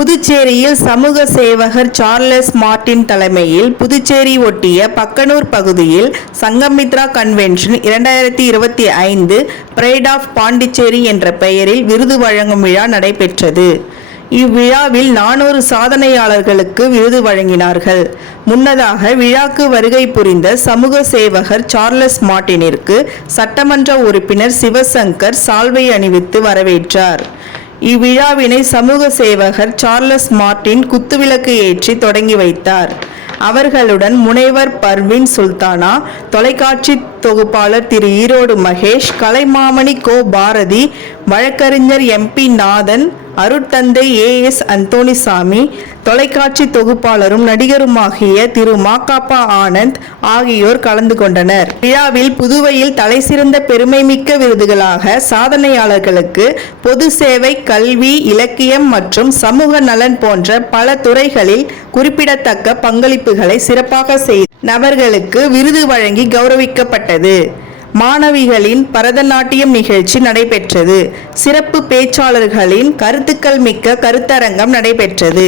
புதுச்சேரியில் சமூக சேவகர் சார்லஸ் மார்ட்டின் தலைமையில் புதுச்சேரி ஒட்டிய பக்கனூர் பகுதியில் Sangamitra convention 2025 pride of Pondicherry என்ற பெயரில் விருது வழங்கும் விழா நடைபெற்றது. இவ்விழாவில் 400 சாதனையாளர்களுக்கு விருது வழங்கினார்கள். முன்னதாக விழாக்கு வருகை புரிந்த சமூக சேவகர் சார்லஸ் மார்ட்டினிற்கு சட்டமன்ற உறுப்பினர் சிவசங்கர் சால்வை அணிவித்து வரவேற்றார். இவ்விழாவினை சமூக சேவகர் சார்லஸ் மார்ட்டின் குத்துவிளக்கு ஏற்றி தொடங்கி வைத்தார். அவர்களுடன் முனைவர் பர்வீன் சுல்தானா, தொலைக்காட்சி தொகுப்பாளர் திரு ஈரோடு மகேஷ், கலைமாமணி கோ பாரதி, வழக்கறிஞர் MP நாதன், அருட்தந்தை AS அந்தோணிசாமி, தொலைக்காட்சி தொகுப்பாளரும் நடிகருமாகிய திரு மாகாப்பா ஆனந்த் ஆகியோர் கலந்து கொண்டனர். விழாவில் புதுவையில் தலைசிறந்த பெருமைமிக்க விருதுகளாக சாதனையாளர்களுக்கு பொது சேவை, கல்வி, இலக்கியம் மற்றும் சமூக நலன் போன்ற பல துறைகளில் குறிப்பிடத்தக்க பங்களிப்புகளை சிறப்பாக செய்த நபர்களுக்கு விருது வழங்கி கௌரவிக்கப்பட்டது. மாணவிகளின் பரதநாட்டியம் நிகழ்ச்சி நடைபெற்றது. சிறப்பு பேச்சாளர்களின் கருத்துக்கள் மிக்க கருத்தரங்கம் நடைபெற்றது.